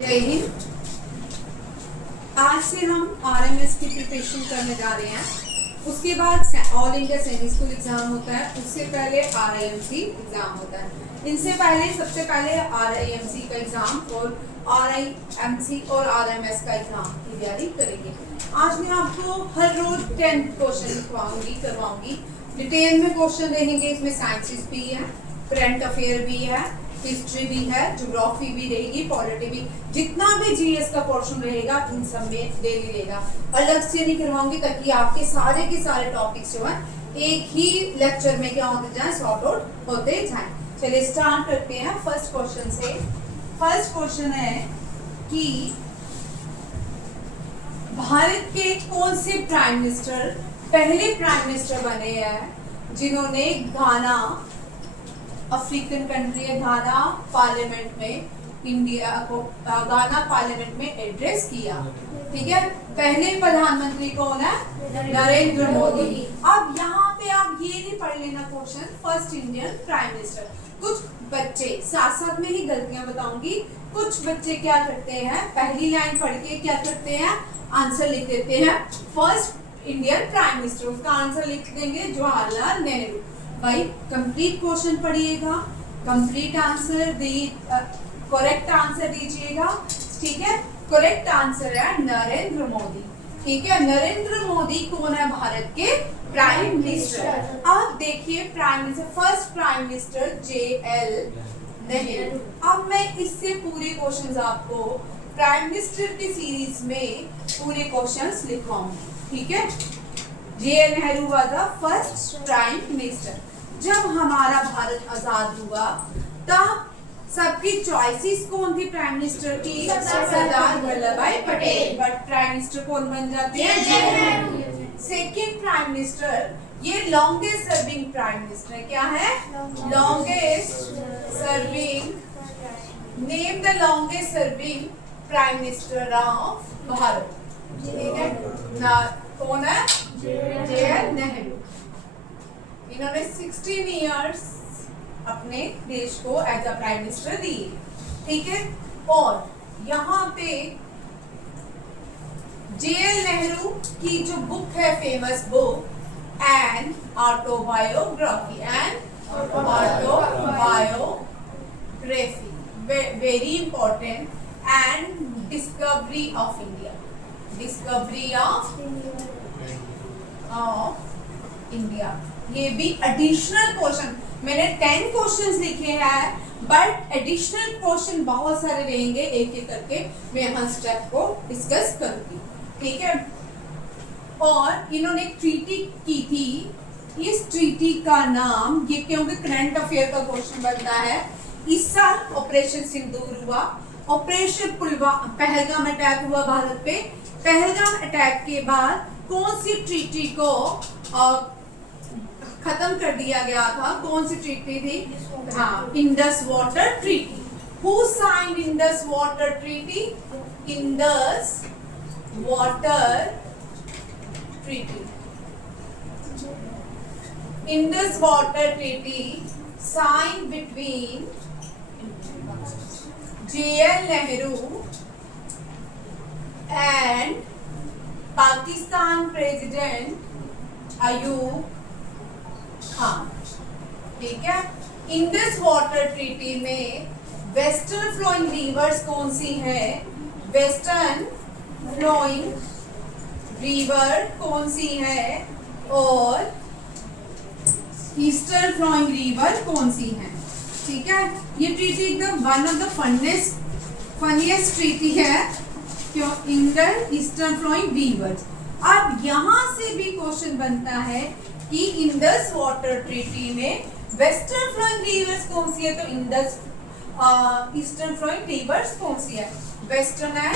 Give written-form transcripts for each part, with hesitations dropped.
जय हिंद। आज से हम आरएमएस की प्रिपरेशन करने जा रहे हैं। उसके बाद all India semi school exam होता है, उससे पहले आरआईएमसी एग्जाम होता है। इनसे पहले सबसे पहले आरआईएमसी का एग्जाम और आरआईएमसी और आरएमएस का एग्जाम की तैयारी करेंगे। आज मैं आपको हर रोज 10 क्वेश्चन करवाऊंगी। डिटेल में क्वेश्चन रहेंगे। इसमें साइंसेस भी है, करंट अफेयर भी है, हिस्ट्री भी है, ज्योग्राफी भी रहेगी, पॉलिटी भी। जितना भी जीएस का पोर्शन रहेगा इन सब में डेली रहेगा। अलग से नहीं करवाऊंगी ताकि आपके सारे के सारे टॉपिक्स जो है एक ही लेक्चर में क्या होते जाए, सॉर्ट आउट होते जाए। चलिए स्टार्ट करते हैं फर्स्ट क्वेश्चन से। फर्स्ट क्वेश्चन है कि भारत के कौन से प्राइम मिनिस्टर पहले प्राइम मिनिस्टर बने हैं जिन्होंने घाना, अफ्रीकन कंट्री है, घाना पार्लियामेंट में इंडिया को घाना पार्लियामेंट में एड्रेस किया। ठीक है, पहले प्रधानमंत्री कौन है? नरेंद्र मोदी। अब यहाँ पे आप ये नहीं पढ़ लेना question first Indian prime minister. कुछ बच्चे साथ साथ में ही गलतियां बताऊंगी। कुछ बच्चे क्या करते हैं, पहली लाइन पढ़ के क्या करते हैं, आंसर लिख देते हैं फर्स्ट इंडियन प्राइम मिनिस्टर, उसका आंसर लिख देंगे जवाहरलाल नेहरू। भाई कंप्लीट क्वेश्चन पढ़िएगा, कंप्लीट आंसर करेक्ट आंसर दीजिएगा। ठीक है, करेक्ट आंसर है नरेंद्र मोदी। ठीक है, नरेंद्र मोदी कौन है? भारत के प्राइम मिनिस्टर। अब देखिए prime minister, first prime minister JL Nehru. अब मैं इससे पूरे क्वेश्चंस आपको प्राइम मिनिस्टर की सीरीज में पूरे क्वेश्चंस लिखवाऊंगी। ठीक है, JL Nehru was the first prime minister. जब हमारा भारत आजाद हुआ तब सबकी चॉइसेस कौन थी प्राइम मिनिस्टर की? सरदार वल्लभ भाई पटेल। बट प्राइम मिनिस्टर कौन बन जाते हैं? सेकेंड प्राइम मिनिस्टर, ये लॉन्गेस्ट सर्विंग प्राइम मिनिस्टर है। क्या है? Longest serving. Name the longest serving prime minister of Bharat. ठीक है, कौन है? JL नेहरू। इन्होंने 16 इयर्स अपने देश को एज अ प्राइम मिनिस्टर दिए। ठीक है, और यहाँ पे JL नेहरू की जो बुक है, famous book an autobiography, very important, and discovery of India, discovery of India. ये भी एडिशनल क्वेश्चन, मैंने 10 क्वेश्चंस लिखे हैं बट एडिशनल क्वेश्चन बहुत सारे रहेंगे। एक एक करके मैं हर स्टेप को डिस्कस करूंगी। ठीक है, और इन्होंने ट्रीटी की थी। इस ट्रीटी का नाम, ये क्योंकि करंट अफेयर का क्वेश्चन बनता है, इस साल ऑपरेशन सिंदूर हुआ, ऑपरेशन पहलगाम अटैक हुआ भारत पे। पहलगाम अटैक के बाद कौन सी ट्रीटी को खत्म कर दिया गया था? कौन सी ट्रीटी थी? हाँ, Indus water treaty. Who signed Indus water treaty? Indus water treaty. Indus water treaty signed between JL Nehru and Pakistan president Ayub Khan. ठीक है, इंडस वाटर ट्रीटी में वेस्टर्न फ्लोइंग रिवर्स कौन सी है? वेस्टर्न फ्लोइंग रिवर कौन सी है? और ईस्टर्न फ्लोइंग रिवर कौन सी है? ठीक है, ये ट्रीटी एकदम one of the funniest treaty है, क्यों? Indus eastern flowing rivers. अब यहाँ से भी क्वेश्चन बनता है कि इंडस वाटर ट्रीटी में वेस्टर्न फ्लोइंग रिवर्स कौन सी है? तो इंडस। ईस्टर्न फ्लोइंग रिवर्स कौन सी है? वेस्टर्न है।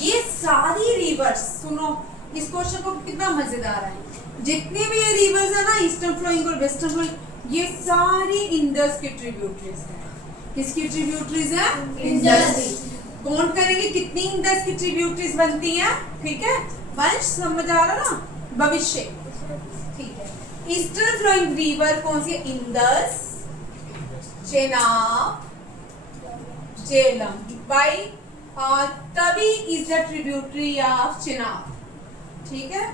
ये सारी रिवर्स, सुनो इस क्वेश्चन को कितना मजेदार है। जितने भी ये रिवर्स है ना, ईस्टर्न फ्लोइंग और वेस्टर्न फ्लोइंग, ये सारी इंडस की ट्रिब्यूटरीज है। किसकी ट्रिब्यूटरीज है? इंडस। काउंट करेंगे कितनी इंडस की ट्रिब्यूटरीज बनती हैं। ठीक है, वंश समझ आ रहा ना, भविष्य। ठीक है, ईस्टर्न फ्लोइंग रिवर कौन सी है? इंडस, चेनाब, झेलम। बाई तभी is the tributary of Chenab, ठीक है,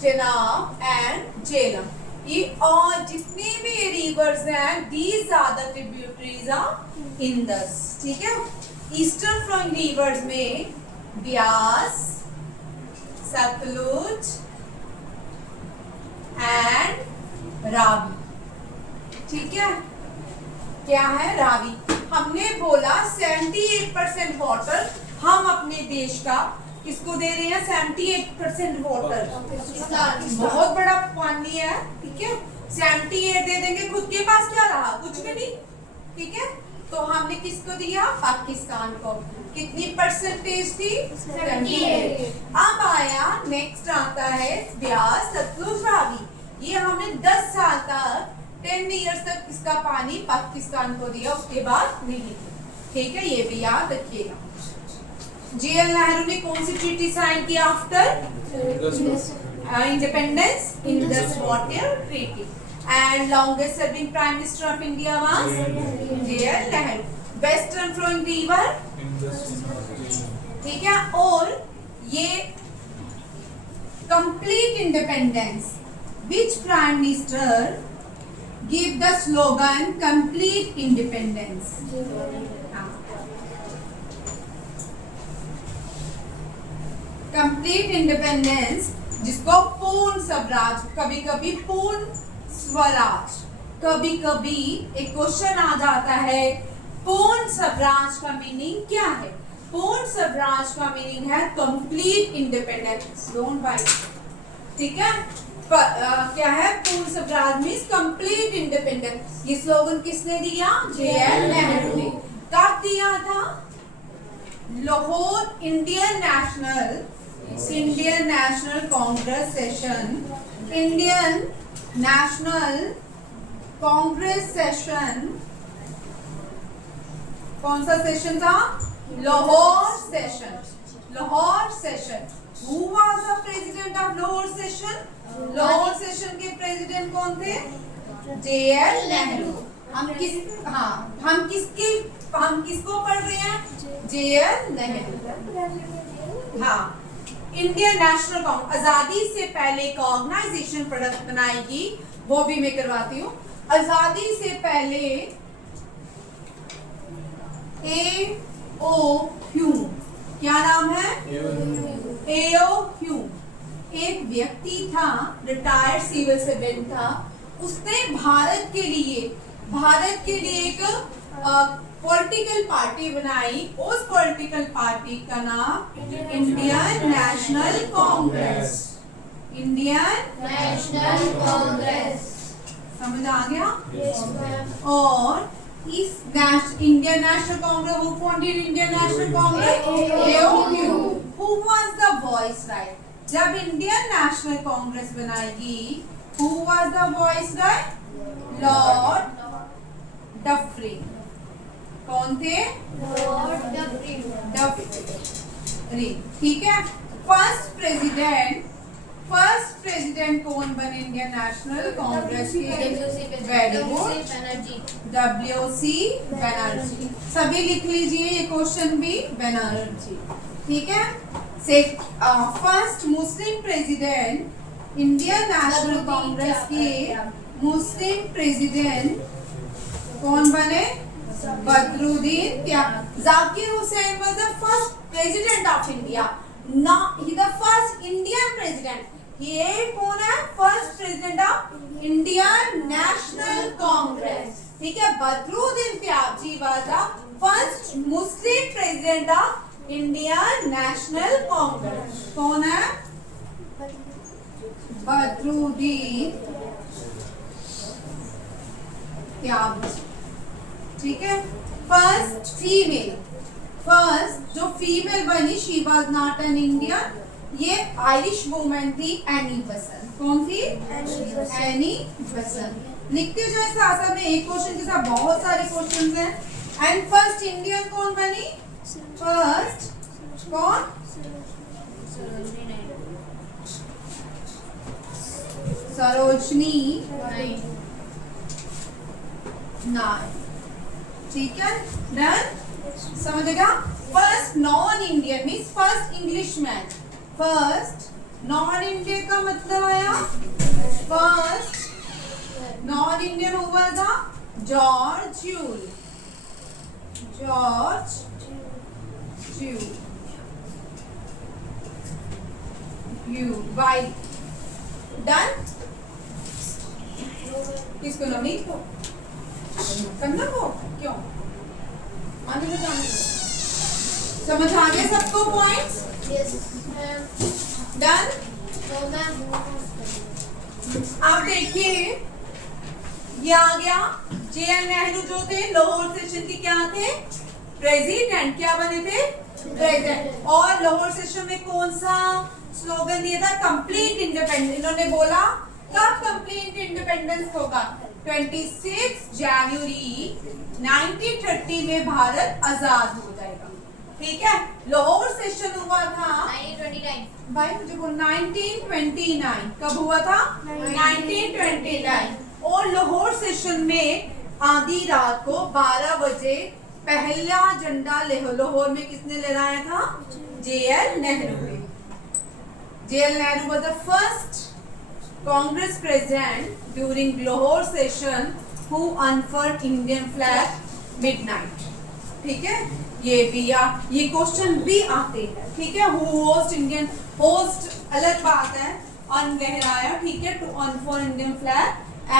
चिनाब एंड झेलम, ये और जितने भी रिवर्स हैं these are the tributaries of Indus, ठीक है। ईस्टर्न फ्लोइंग रिवर्स में ब्यास, सतलुज एंड रावी, ठीक है। क्या है रावी? हमने बोला 78% वाटर हम अपने देश का किसको दे रहे हैं? 78% वाटर, बहुत बड़ा पानी है, ठीक है। 78 दे देंगे, खुद के पास क्या रहा? कुछ भी नहीं, ठीक है। तो हमने किसको दिया? पाकिस्तान को। कितनी परसेंटेज थी? 78। अब आया नेक्स्ट आता है ब्यास, सतलुज, रावी, ये हमने 10 साल तक 10 इयर्स तक इसका पानी पाकिस्तान को दिया, उसके बाद नहीं, ठीक है, ये भी याद रखिएगा। JL नेहरू ने कौन सी ट्रीटी साइन की after independence? Indus water treaty. And longest serving prime minister of India was JL Nehru. Western flowing river, ठीक है। और ये complete independence, which prime minister give the slogan complete independence? Complete independence, जिसको पूर्ण स्वराज, कभी कभी पूर्ण स्वराज, कभी कभी एक क्वेश्चन आ जाता है पूर्ण स्वराज का मीनिंग क्या है? पूर्ण स्वराज का मीनिंग है कंप्लीट इंडिपेंडेंस, डोंट बाइट, ठीक है। क्या है? पूर्ण स्वराज मीन्स कंप्लीट इंडिपेंडेंस। ये स्लोगन किसने दिया? JL नेहरू ने। कब दिया था? Lahore Indian national Congress session, Indian national Congress session, कौन सा सेशन था? Lahore session, Lahore session. Who was the president of Lahore session? Lahore session के प्रेसिडेंट कौन थे? JL नेहरू। हम किसको पढ़ रहे हैं? JL नेहरू। हाँ, इंडियन नेशनल कांग्रेस आजादी से पहले एक ऑर्गेनाइजेशन बनाएगी, वो भी मैं करवाती हूँ। आजादी से पहले AO क्या नाम है? AO एक व्यक्ति था, रिटायर्ड सिविल सर्वेंट था, उसने भारत के लिए एक पॉलिटिकल पार्टी बनाई। उस पॉलिटिकल पार्टी का नाम Indian national Congress, Indian national Congress, समझ आ गया? और इस Indian national Congress, who founded Indian National Congress? AO। Who was the viceroy? जब इंडियन नेशनल कांग्रेस बनाएगी, who was the viceroy? Lord Dufferin. कौन थे? लॉर्ड डफरिन, ठीक है। फर्स्ट प्रेसिडेंट कौन बने इंडियन नेशनल कांग्रेस के? Very good, WC Banerjee. सभी लिख लीजिए ये क्वेश्चन भी, बनर्जी, ठीक है। First Muslim president Indian national Congress के मुस्लिम प्रेसिडेंट कौन बने? Badruddin Zakir Hussain was the first president of India. Now he the first Indian president. ये कौन है? First president of Indian national Congress, ठीक है। Badruddin Tyabji was the first Muslim president of Indian national Congress. कौन है? बदरुद्दीन त्याबजी, ठीक है। फर्स्ट जो फीमेल बनी, she was not an Indian, ये आयरिश वुमेन थी, एनी बसंत। कौन थी? एनी बसंत। लिखते जाए साथ साथ में, एक क्वेश्चन के साथ बहुत सारे क्वेश्चंस हैं। एंड फर्स्ट इंडियन कौन बनी? फर्स्ट कौन? सरोजनी नायडू, ठीक है। डन, समझेगा? First non Indian means first English man. First non Indian का मतलब आया फर्स्ट नॉन इंडियन हुआ था George Yule. George Yule by done. किसको नवनीत को करना को क्यों मानी को जाने समझ आ गया सबको points? Yes ma'am. Done. No ma'am. अब देखिए ये आ गया JL नेहरू जो थे लाहौर सेशन के क्या थे प्रेसिडेंट। क्या बने थे प्रेसिडेंट। और लाहौर सेशन में कौन सा स्लोगन दिया था कंप्लीट इंडिपेंडेंस। इन्होंने बोला कब कंप्लीट इंडिपेंडेंस होगा 26 जनवरी 1930 में भारत आजाद हो जाएगा। ठीक है। लाहौर सेशन हुआ था 1929। भाई मुझे बोल 1929 कब हुआ था 1929। और लाहौर सेशन में आधी रात को 12 बजे पहला झंडा लाहौर में किसने लहराया था JL नेहरू ने। JL Nehru was the first Congress president during Lahore session who unfurled Indian flag midnight। ठीक है। ये भी ये क्वेश्चन भी आते हैं। ठीक है। Who host Indian host अलग बात है और लहराया ठीक है to unfurl Indian flag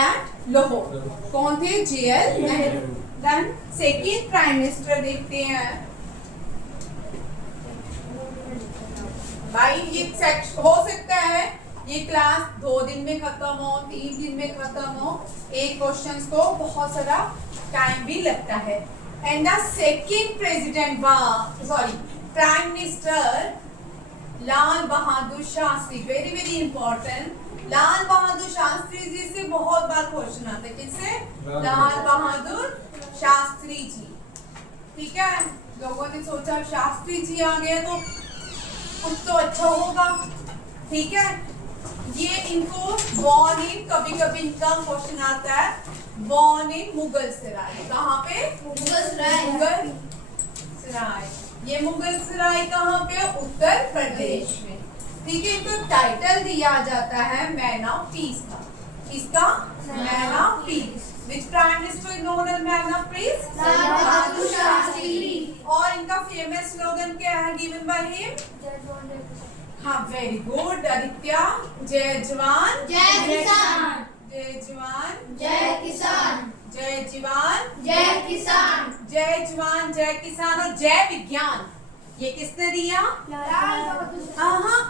at Lahore। कौन थे JL Nehru. Then second prime minister देखते हैं भाई। ये सेक्शन हो सकता है ये क्लास 2 दिन में खत्म हो 3 दिन में खत्म हो। एक क्वेश्चंस को बहुत सारा टाइम भी लगता है। And the second president prime minister Lal Bahadur Shastri. Very very important. Lal Bahadur Shastri ji से बहुत बार क्वेश्चन आता है। किससे लाल बहादुर शास्त्री जी। ठीक है। लोगों ने सोचा शास्त्री जी आ गए तो कुछ तो अच्छा होगा। ठीक है। ये इनको बॉर्न इन कभी कभी इनका क्वेश्चन आता है बॉर्न इन मुगल सराय। कहाँ पे मुगल सराय। मुगल सराय। ये मुगल सराय कहाँ पे उत्तर प्रदेश में। ठीक है। इनको टाइटल दिया जाता है मैन ऑफ पीस का। किसका man of peace. Which prime minister is known as man of peace Lal Bahadur Shastri. और इनका फेमस स्लोगन क्या है गिवन बाय हिम। हाँ वेरी गुड आदित्य। जय जवान जय किसान। जय जवान जय किसान। जय जवान जय किसान। जय जवान जय किसान और जय विज्ञान। ये किसने दिया लाल बहादुर। हाँ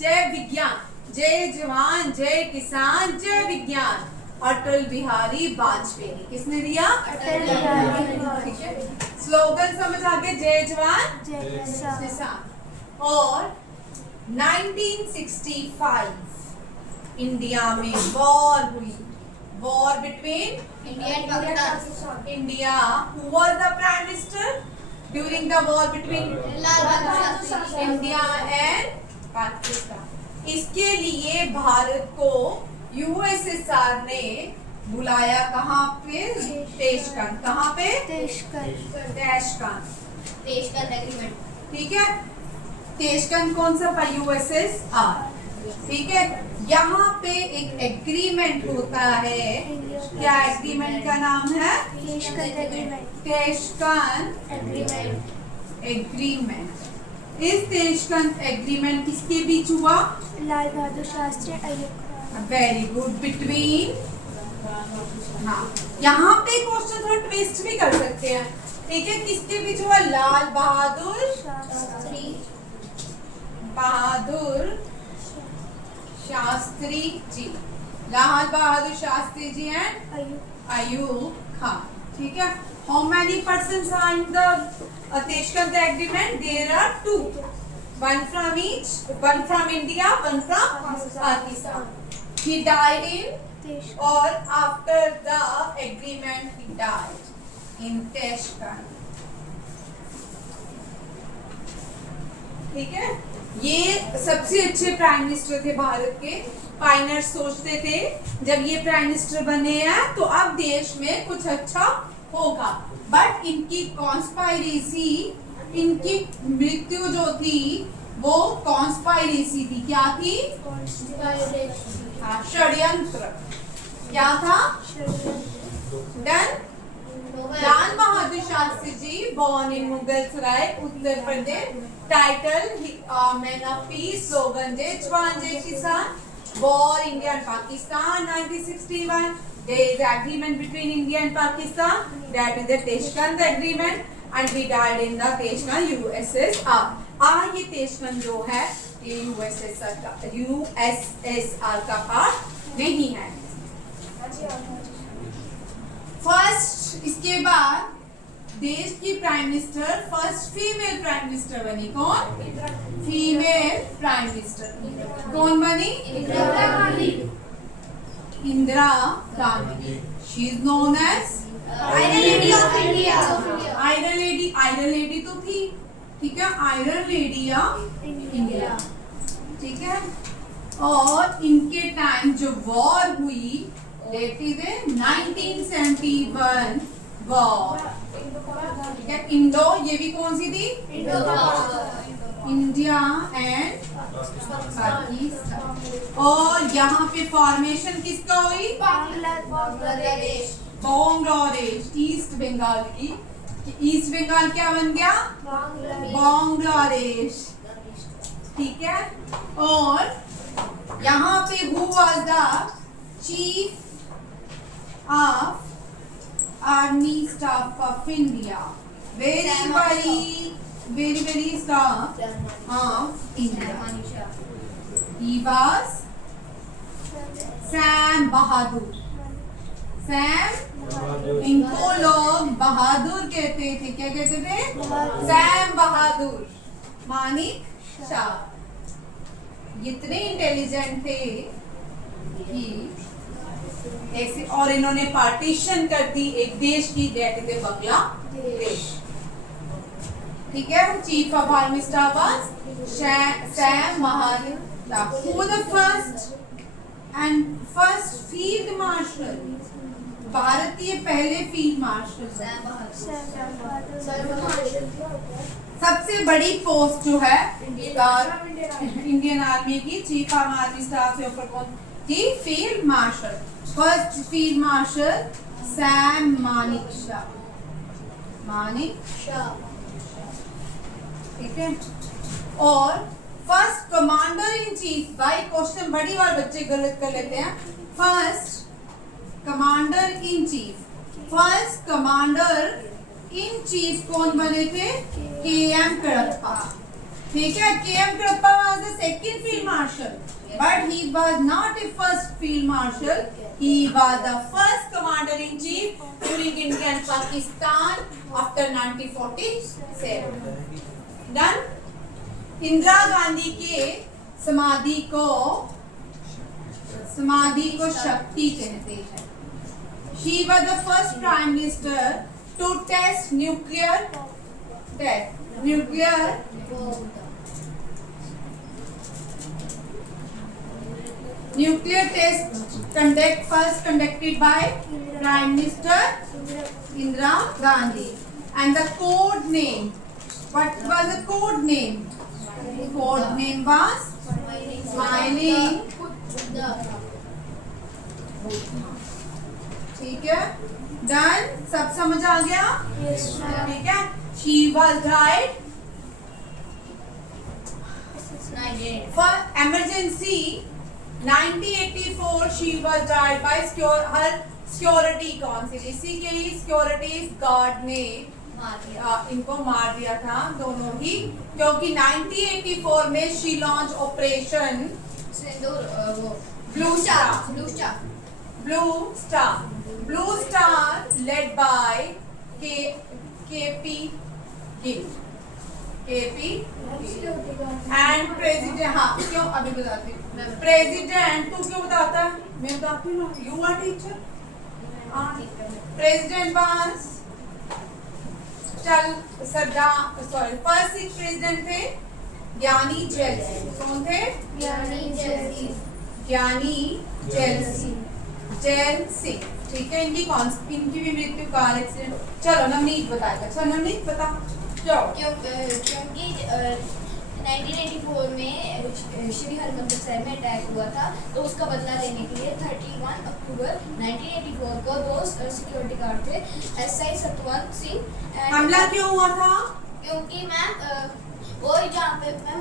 जय विज्ञान। जय जवान जय किसान जय विज्ञान। अटल बिहारी वाजपेयी। किसने दिया अटल बिहारी। ठीक है। स्लोगन समझ आ गया जय जवान जय किसान। किसान। और 1965 इंडिया में वॉर हुई। War between India and Pakistan. India. Who was the prime minister during the war between Lal Bahadur Shastri. India and Pakistan. इसके लिए भारत को USSR ने बुलाया कहाँ पे तेशकंद। कहाँ पे तेशकंद। एग्रीमेंट। ठीक है। तेशकंद कौन सा था USSR। ठीक है। यहाँ पे एक एग्रीमेंट होता है। क्या एग्रीमेंट का नाम है Tashkent agreement. Tashkent agreement. Agreement. इस तेशकंद एग्रीमेंट किसके बीच हुआ Lal Bahadur Shastri Ayub Khan. Very good between. हाँ यहाँ पे क्वेश्चन थोड़ा ट्विस्ट भी कर सकते हैं। ठीक है। किसके बीच हुआ लाल बहादुर शास्त्री जी। लाल बहादुर शास्त्री जी एंड अय्यूब खान। ठीक है। How many persons are in the Tashkent agreement. There are 2, one from each, one from India, one from Pakistan. He died in or after the agreement he died in Tashkent. ठीक है। ये सबसे अच्छे prime minister थे भारत के। पायनर्स सोचते थे जब ये प्राइम मिनिस्टर बने हैं तो अब देश में कुछ अच्छा होगा। बट इनकी कॉन्स्पायरेसी इनकी मृत्यु जो थी वो कॉन्स्पायरेसी थी। क्या थी? षड्यंत्र। क्या था? Done. Lal Bahadur Shastri ji born in Mughalsarai Uttar Pradesh. Title man of peace, slogan Jai जवान जय किसान। War India and Pakistan 1961. There is agreement between India and Pakistan. That is the Tashkent Agreement, and we died in the Tashkent USSR. ये तेशकंद जो है ये USSR का part नहीं है। फर्स्ट, इसके बाद देश की prime minister, first female prime minister बनी। कौन? फीमेल प्राइम मिनिस्टर कौन बनी? Indira Gandhi. She is known as iron lady of India. Iron lady तो थी, ठीक है, आयरन लेडी ऑफ इंडिया, ठीक है। और इनके टाइम जो वॉर हुई डेट इज 1971 वॉर, ठीक है। इंडो, ये भी कौन सी थी? India and Pakistan. और यहाँ पे फॉर्मेशन किसका हुई? बांग्लादेश। बांग्लादेश, ईस्ट बंगाल की। ईस्ट बंगाल क्या बन गया? बांग्लादेश, ठीक है। और यहाँ पे who was the chief of army staff of India? very staff of India. He was Sam Bahadur. Sam, इनको लोग बहादुर कहते थे। क्या कहते थे? सैम बहादुर। मानिक शाह। इतने इंटेलिजेंट थे कि ऐसे, और इन्होंने पार्टीशन कर दी एक देश की, दैट इज बांग्लादेश, ठीक है। Chief of army staff was Sam Bahadur. Who was the first field marshal? भारतीय पहले फील्ड मार्शल। सबसे बड़ी पोस्ट जो है इंडियन आर्मी की, चीफ ऑफ आर्मी स्टाफ से ऊपर कौन थी? Field marshal. First field marshal Sam Manik Shah. ठीक है। और फर्स्ट कमांडर इन चीफ, भाई क्वेश्चन बड़ी बार बच्चे गलत कर लेते हैं। First commander in chief, first commander in chief कौन बने थे? के.एम. कडप्पा, ठीक है। KM. Kadapa was the second field marshal, but he was not a first field marshal. He was the first commander in chief during India and Pakistan after 1947. Done. Indira Gandhi के समाधि को शक्ति कहते हैं। She was the first prime minister to test nuclear test conducted by Prime Minister Indira Gandhi. And the code name, what was the code name? Code name was Smiling Buddha. ठीक है, done. सब समझ आ गया? ठीक है। She was died for emergency 1984. She was died by her security council. इसी के लिए सिक्योरिटी गार्ड ने इनको मार दिया था, दोनों ही, क्योंकि 1984 में she launch operation blue star led by KP Gill and president. हाँ, क्यों अभी बताती हूँ। प्रेसिडेंट, तू क्यों बताता है? मैं बताती हूँ, you are teacher. President was first president थे ज्ञानी जैल सिंह। कौन थे? ज्ञानी जैल सिंह, ठीक है। इनकी भी मृत्यु कार एक्सीडेंट। चलो नवनीत बताएगा। चलो नवनीत बता। क्यों? क्योंकि 1984 में श्री हरमंदिर साहिब में अटैक हुआ था, तो उसका बदला लेने के लिए 31 अक्टूबर 1984 को दो सिक्योरिटी गार्ड थे, एसआई सतवंत सिंह। हमला क्यों हुआ था? क्योंकि मैम वो जहाँ पे मैम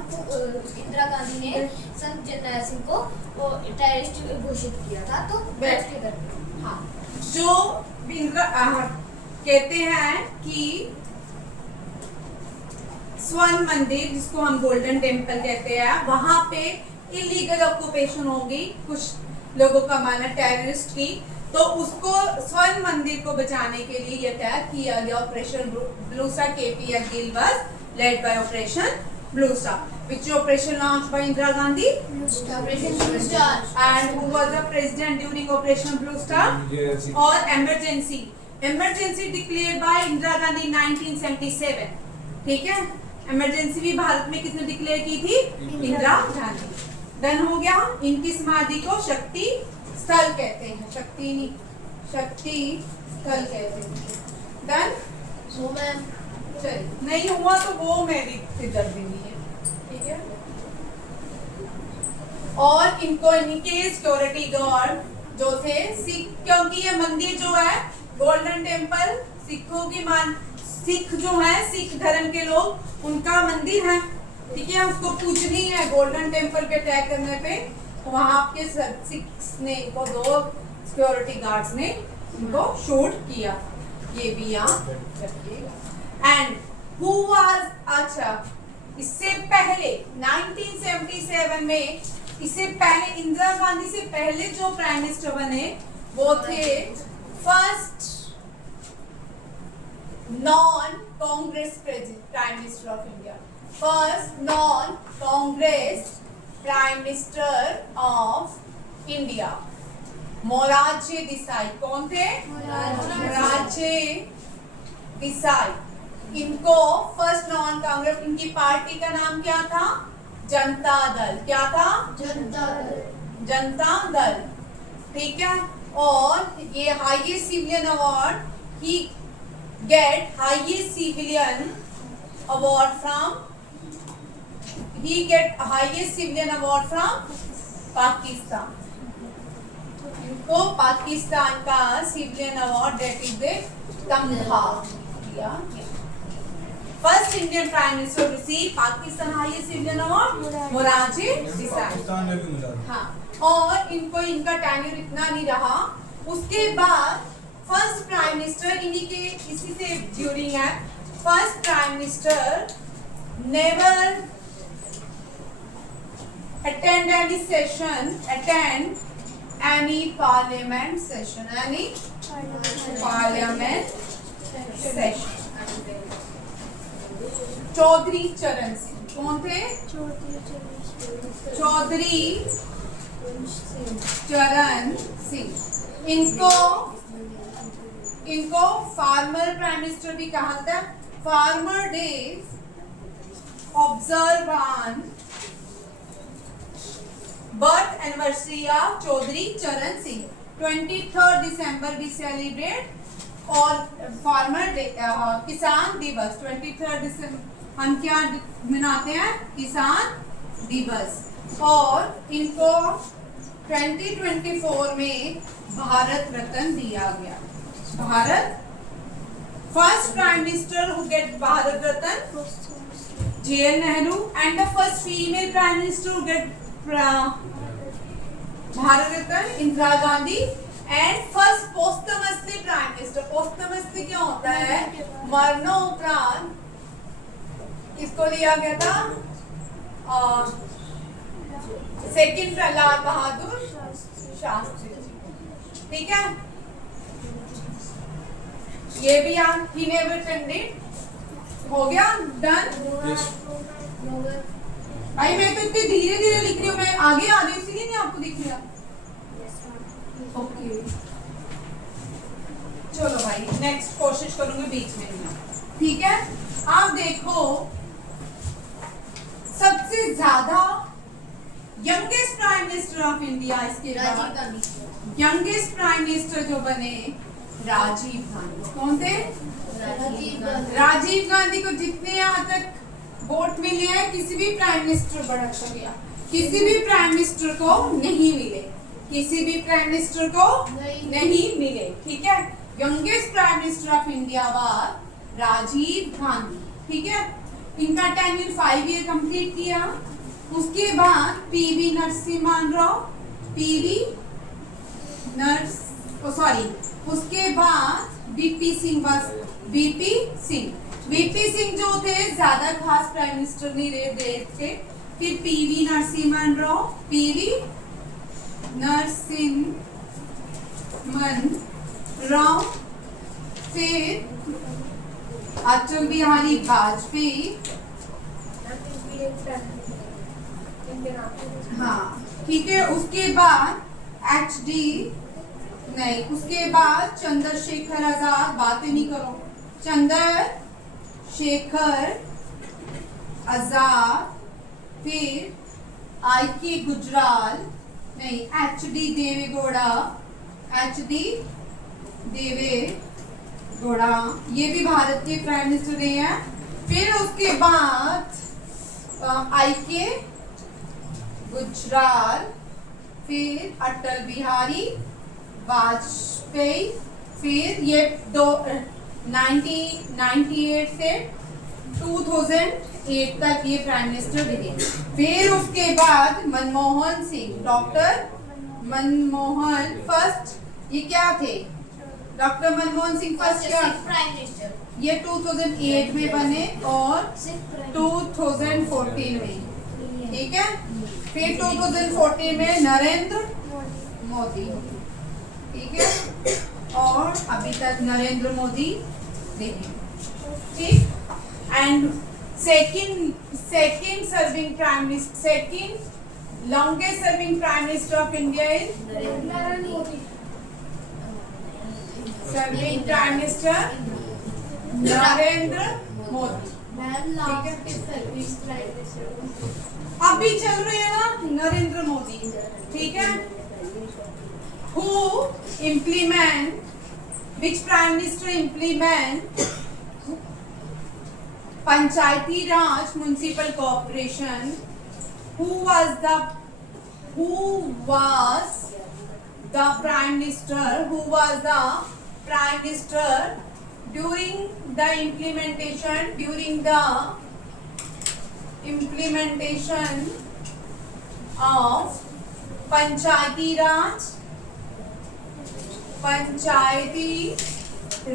इंदिरा गांधी ने संत जरनैल सिंह को वो टेररिस्ट घोषित किया था, तो बैठ के करके। हाँ, जो कहते हैं कि स्वर्ण मंदिर, जिसको हम गोल्डन टेम्पल कहते हैं, वहां पे इलीगल ऑक्यूपेशन होगी, कुछ लोगों का मानना टेररिस्ट की, तो उसको स्वर्ण मंदिर को बचाने के लिए ये अटैक किया गया। Operation blue star, KP Gill was led by operation blue star, which operation launched by Indira Gandhi, Operation Blue Star, and who was the president during Operation Blue Star? और emergency declared by Indira Gandhi 1977, ठीक है। Emergency भी भारत में किसने declare की थी? Indira Gandhi. Done हो गया। इनकी समाधि को शक्ति स्थल कहते हैं, शक्ति नहीं, शक्ति स्थल कहते हैं। डन। वो मैम चलिए, नहीं हुआ तो वो मेरी फिक्र भी नहीं है, ठीक है। और इनको इनके सिक्योरिटी गार्ड जो थे सिख, क्योंकि ये मंदिर जो है गोल्डन टेम्पल सिखों की सिख जो है, सिख धर्म के लोग, उनका मंदिर है, ठीक है। उसको पूजनी है। गोल्डन टेम्पल पे अटैक करने पे वहां के सिख ने इनको दो सिक्योरिटी गार्ड्स ने इनको शूट किया। ये भी याद रखिएगा। एंड हु वाज, अच्छा, इससे पहले 1977 में, इससे पहले इंदिरा गांधी से पहले जो प्राइम मिनिस्टर बने वो थे first non-Congress Prime Minister of India. First non-Congress Prime Minister of India. Morarji Desai. कौन थे? मोरारजी देसाई। इनको फर्स्ट नॉन कांग्रेस, इनकी पार्टी का नाम क्या था? जनता दल। क्या था? जनता दल। जनता दल, ठीक है। और ये highest civilian award he get highest civilian award from Pakistan. इनको पाकिस्तान का civilian award, that is the तमगा दिया गया। First Indian prime minister receive Pakistan highest civilian award, Morarji Desai. हाँ, और इनको इनका टेन्योर इतना नहीं रहा। उसके बाद फर्स्ट प्राइम मिनिस्टर, इन्हीं के इसी से ड्यूरिंग है, first prime minister never attend any parliament session, Chaudhary Charan Singh. कौन थे? चौधरी चरण सिंह। इनको फार्मर प्राइम मिनिस्टर भी कहा जाता है। Farmer days observe on birth anniversary of Chaudhary Charan Singh. 23 दिसंबर भी सेलिब्रेट। और फार्मर डे, किसान दिवस 23 दिसंबर हम क्या मनाते हैं? किसान दिवस। और इनको 2024 में भारत रत्न दिया गया। Bharat, first prime minister who get Bharat Ratna JN Nehru, and the first female prime minister who get Bharat Ratna Indira Gandhi, and first posthumously prime minister. Posthumously क्या होता है? मरणोपरांत किसको दिया गया था? सेकंड लाल बहादुर शास्त्री जी, ठीक है। ये भी आप ही नेवर अटेंडेड। हो गया? डन। भाई मैं तो इतने धीरे धीरे लिख रही हूँ, मैं आगे आ रही हूँ इसलिए नहीं आपको दिख रहा। ओके, चलो भाई नेक्स्ट कोशिश करूंगी बीच में नहीं, ठीक है। आप देखो, सबसे ज्यादा youngest prime minister of India, इसके बाद यंगेस्ट प्राइम मिनिस्टर जो बने राजीव गांधी। कौन थे? राजीव गांधी। राजीव गांधी को जितने यहाँ तक वोट मिले हैं किसी भी प्राइम मिनिस्टर बढ़ गया, किसी भी प्राइम मिनिस्टर को नहीं मिले, किसी भी प्राइम मिनिस्टर को नहीं मिले। ठीक है, youngest prime minister of India was Rajiv Gandhi. ठीक है, इनका टेन्यूर 5 ईयर कंप्लीट किया। उसके बाद पीवी नरसिम्हा राव, उसके बाद वीपी सिंह जो थे ज्यादा खास प्राइम मिनिस्टर नहीं रहे थे। फिर पीवी नरसिम्हा राव, फिर अटल बिहारी वाजपेयी। हाँ ठीक है, उसके बाद उसके बाद चंद्रशेखर आजाद, बातें नहीं करो, चंद्रशेखर आजाद, फिर आई.के. गुजराल, नहीं एच.डी. देवेगौड़ा, ये भी भारत के प्राइम मिनिस्टर रहे हैं। फिर उसके बाद आई.के. गुजराल, फिर अटल बिहारी वाजपेयी, फिर ये 1998 से 2008 तक ये प्राइम मिनिस्टर रहे। फिर उसके बाद मनमोहन सिंह, डॉक्टर मनमोहन फर्स्ट, ये क्या थे? डॉक्टर मनमोहन सिंह फर्स्ट क्या? Prime minister. ये 2008 में बने और 2014 में। ठीक है, फिर 2014 में नरेंद्र मोदी। ठीक है, और अभी तक नरेंद्र मोदी रहे। ठीक, and second serving prime minister, second longest serving prime minister of India is Narendra Modi. Serving prime minister Narendra Modi. अभी चल रहे हैं ना नरेंद्र मोदी। ठीक है, who implement, which prime minister implement Panchayati Raj Municipal Corporation, who was the prime minister during the implementation of Panchayati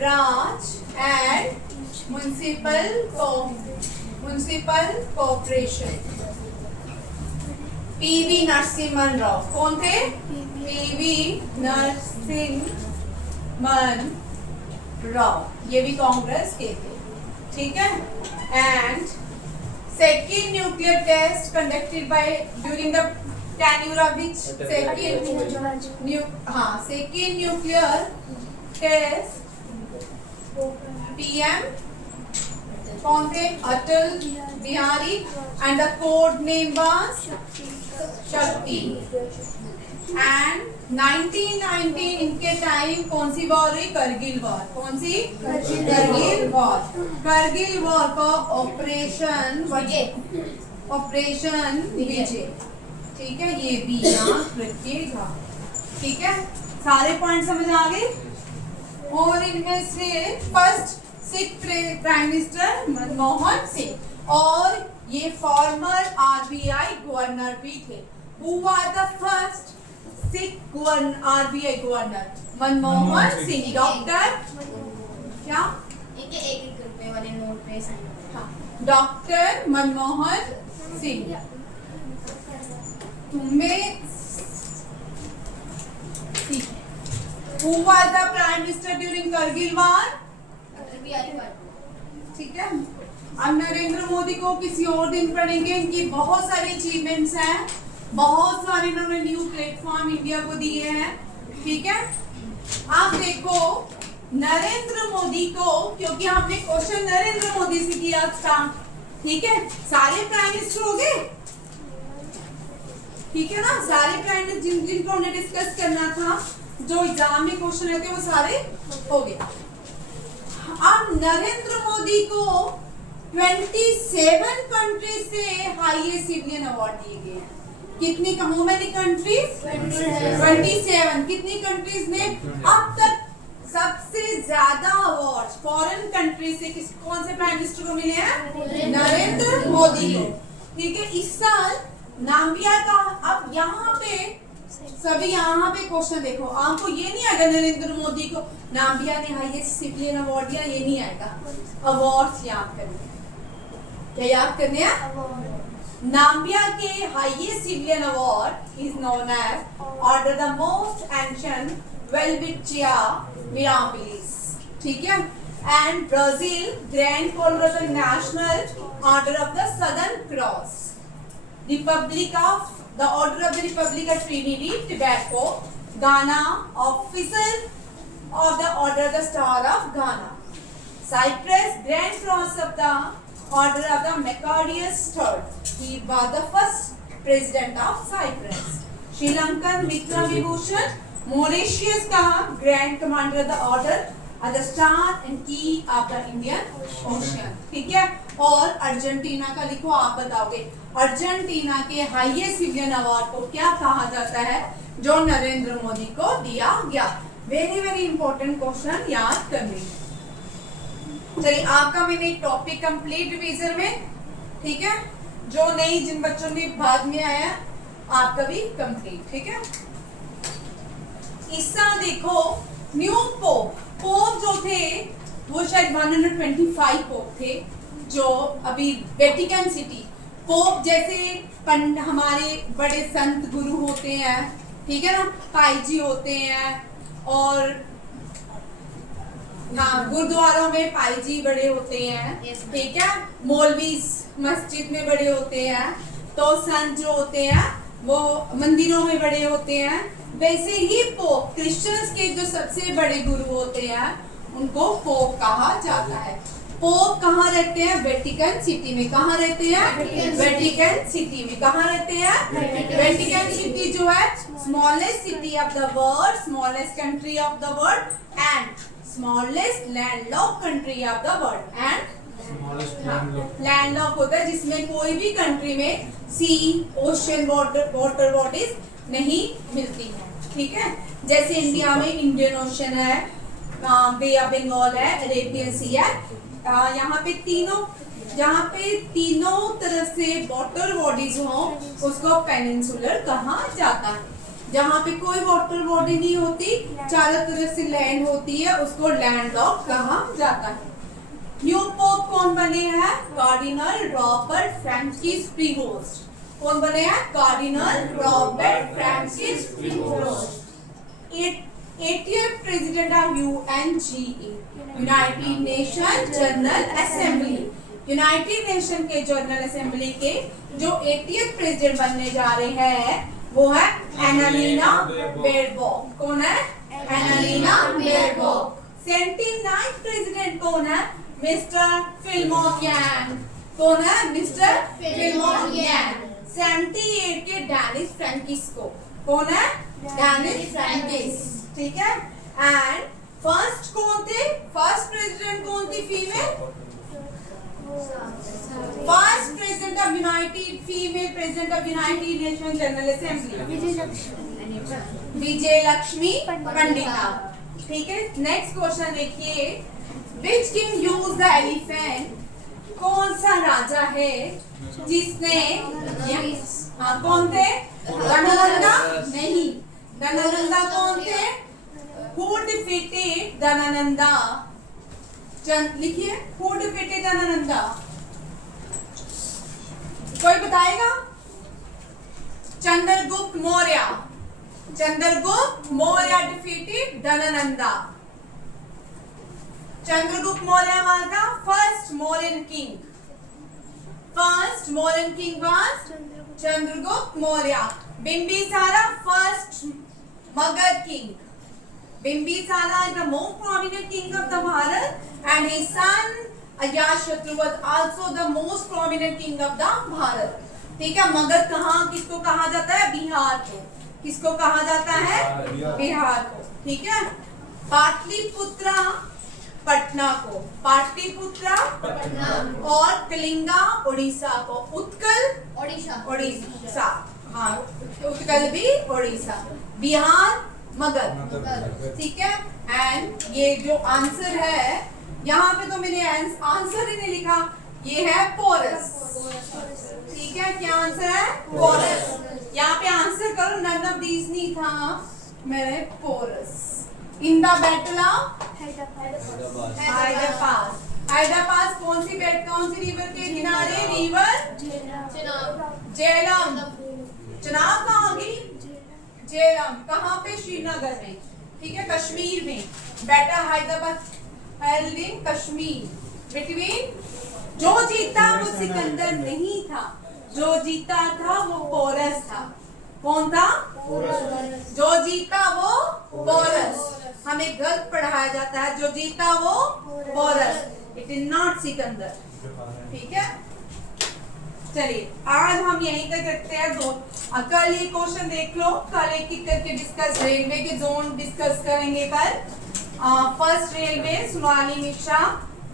Raj and Municipal Corporation। PV Narasimha Rao. कौन थे? PV Narasimha Rao, ये भी कांग्रेस के थे। ठीक है, and second nuclear test conducted by during the tenure of which second nuclear test PM कौन थे? Atal Bihari, and the code name was Shakti. And 1919 इनके टाइम कौन सी वॉर हुई? करगिल वॉर। कौन सी? करगिल वॉर। करगिल वॉर का ऑपरेशन विजय। ठीक है, ये भी याद रखिएगा। ठीक है, सारे पॉइंट समझ आ गए। और इनमें से first Sikh prime minister Manmohan Singh, और ये फॉर्मर RBI गवर्नर भी थे। Who was the first Sikh RBI governor? Manmohan Singh. Doctor क्या? एक रुपए वाले नोट पे साइन। हाँ, डॉक्टर मनमोहन सिंह। तुम्हें Who was the prime minister during Kargil war? ठीक है, अब नरेंद्र मोदी को किसी और दिन पढ़ेंगे। इनकी बहुत सारी अचीवमेंट्स हैं, बहुत सारे इन्होंने न्यू प्लेटफॉर्म इंडिया को दिए हैं। ठीक है, आप देखो नरेंद्र मोदी को, क्योंकि हमने क्वेश्चन नरेंद्र मोदी से किया था। ठीक है, सारे प्राइम मिनिस्टर हो गए। ठीक है ना, सारे प्राइम मिनिस्टर जिनको हमने डिस्कस करना था जो एग्जाम में क्वेश्चन रहते हैं वो सारे हो गए। अब नरेंद्र मोदी को 27 कंट्री से हाईएस्ट सिविलियन अवार्ड दिए गए हैं। कितनी हाउ मेनी कंट्रीज? 27। कितनी कंट्रीज ने अब तक सबसे ज्यादा अवार्ड फॉरेन कंट्री से कौन से प्राइम मिनिस्टर को मिले हैं? नरेंद्र मोदी को। ठीक है, इस साल नाम्बिया का, अब यहाँ पे सभी यहाँ पे क्वेश्चन देखो, आपको ये नहीं आएगा नरेंद्र मोदी को नाम्बिया ने हाईएस्ट सिविलियन अवार्ड दिया, ये नहीं आएगा। अवार्ड्स याद करने हैं। क्या याद करने हैं? नाम्बिया के highest civilian award is known as order the most ancient welwitschia mirabilis. ठीक है, and Brazil grand collar national order of the southern cross, republic of the order of the Republic of Trinidad Tobago, Ghana officer of the order of the Star of Ghana, Cyprus Grand Cross of the order of the Macarius III, he was the first president of Cyprus. Sri Lankan Mitra Vibhushan, Mauritius का Grand Commander of the order of the Star and Key of the Indian Ocean. ठीक है, और Argentina का लिखो, आप बताओगे Argentina के highest civilian award को क्या कहा जाता है जो नरेंद्र मोदी को दिया गया। वेरी वेरी इंपॉर्टेंट क्वेश्चन याद करने। चलिए, आपका मैंने एक टॉपिक कंप्लीट रिवीजन में। ठीक है, जो नहीं जिन बच्चों ने बाद में आया आपका भी कंप्लीट। ठीक है, इस साल देखो न्यू पोप जो थे वो शायद 125 पोप थे जो अभी वेटिकन सिटी। पोप जैसे हमारे बड़े संत गुरु होते हैं, ठीक है ना, पाई जी होते हैं, और हाँ गुरुद्वारों में पाई जी बड़े होते हैं। ठीक है, मौलवी मस्जिद में बड़े होते हैं, तो संत जो होते हैं वो मंदिरों में बड़े होते हैं। वैसे ही पोप क्रिश्चियंस के जो सबसे बड़े गुरु होते हैं उनको पोप कहा जाता है। पोप कहाँ रहते हैं? वेटिकन सिटी में। कहाँ रहते हैं? वेटिकन सिटी में। कहाँ रहते हैं? वेटिकन सिटी जो है smallest city of the world, smallest country of the world and smallest landlock country of the world. And landlock होता है जिसमें कोई भी कंट्री में सी ओशन वाटर बॉडीज नहीं मिलती है। ठीक है, जैसे इंडिया में इंडियन ओशन है, बे ऑफ बंगाल है, अरेबियन सी है। यहाँ पे तीनों तरफ से वाटर बॉडीज हो उसको पेनिनसुलर कहा जाता है। जहाँ पे कोई वाटर बॉडी नहीं होती, चारों तरफ से लैंड होती है, उसको लैंडलॉक कहा जाता है। न्यू पोप कौन बने हैं? Cardinal Robert Francis Prevost. कौन बने हैं? Cardinal Robert Francis Prevost. 80th president of UNGA, United Nation General Assembly. United Nation के जनरल असेंबली के जो 80th प्रेसिडेंट बनने जा रहे हैं वो है एनालिना बेरबॉक। कौन है? एनालिना बेरबॉक। 79th प्रेसिडेंट कौन है? मिस्टर फिल्मोन यांग। कौन है? मिस्टर फिल्मोन यांग। 78 के डेनिस फ्रैंकिस्को। कौन है? Dennis Francis. ठीक है, एंड फर्स्ट कौन थे? फर्स्ट प्रेसिडेंट कौन थी female? First president of United female president of United Nation General Assembly Vijay Lakshmi Pandita. ठीक है, नेक्स्ट क्वेश्चन देखिए, which king use the elephant? कौन सा राजा है जिसने, हाँ कौन थे? धनानंदा? नहीं, धनानंदा कौन थे? Who defeated धनानंदा? लिखिए, Who defeated धनानंदा? कोई बताएगा? Chandragupta Maurya. Chandragupta Maurya defeated धनानंदा। Chandragupta Maurya was the first Mauryan king. First Mauryan king was Chandragupta Maurya. Bimbisara first Magad king. Bimbisara is the most prominent king of the Bharat, and his son Ajatashatru was also the most prominent king of the Bharat. ठीक है, मगध कहाँ किसको कहा जाता है? बिहार को। किसको कहा जाता है? बिहार को। ठीक है। पाटलिपुत्रा पटना को, पाटलिपुत्रा पटना, और कलिंगा उड़ीसा को, उत्कल ओडिशा, उड़ीसा, हाँ उत्कल भी उड़ीसा, बिहार मगध, ठीक है। एंड ये जो आंसर है यहाँ पे तो मैंने आंसर ही नहीं लिखा, ये है पोरस, ठीक है। क्या आंसर है? पोरस। यहाँ पे आंसर करो, नन ऑफ दीज नहीं था, मैंने Porus. In the battle of Hydaspes, Hydaspes कौन सी रिवर के किनारे? रिवर झेलम। चुनाव कहाँ होगी? झेलम। कहाँ पे? श्रीनगर में, ठीक है, कश्मीर में। Battle Hydaspes held in Kashmir between, जो जीता वो सिकंदर नहीं था, जो जीता था वो पोरस था। कौन था? जो जीता वो पोरस। हमें गलत पढ़ाया जाता है, जो जीता वो Porus, it is not Sikandar, ठीक है। चलिए आज हम यहीं तक रखते हैं। कल ये क्वेश्चन देख लो, कल एक एक करके डिस्कस, रेलवे के जोन डिस्कस करेंगे कल। First railway Sonali Mishra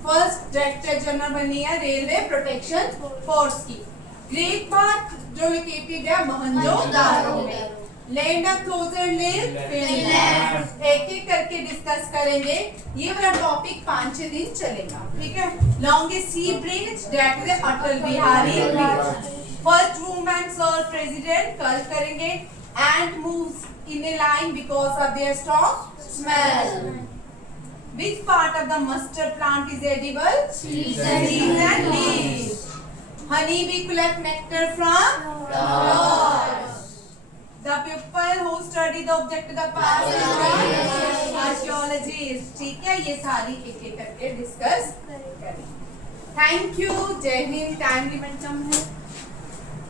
first director general बनी है रेलवे प्रोटेक्शन फोर्स की। ग्रेट बात जो लोकेटेड है मोहनजोदारो में। Land of closer lake Finland. एक एक करके डिस्कस करेंगे, ये वाला टॉपिक 5-6 दिन चलेगा, ठीक है। Longest sea bridge that is Atal Bihari bridge. First women serve president कल करेंगे। And moves in a line because of their strong smell. Which part of the mustard plant is edible? Seeds and leaves. Honey bee collect nectar from flowers. The people who study the object of the past is archaeologists. ठीक है, ये सारी एक एक करके discuss करें। Thank you. जय Hind. Time limit कम है।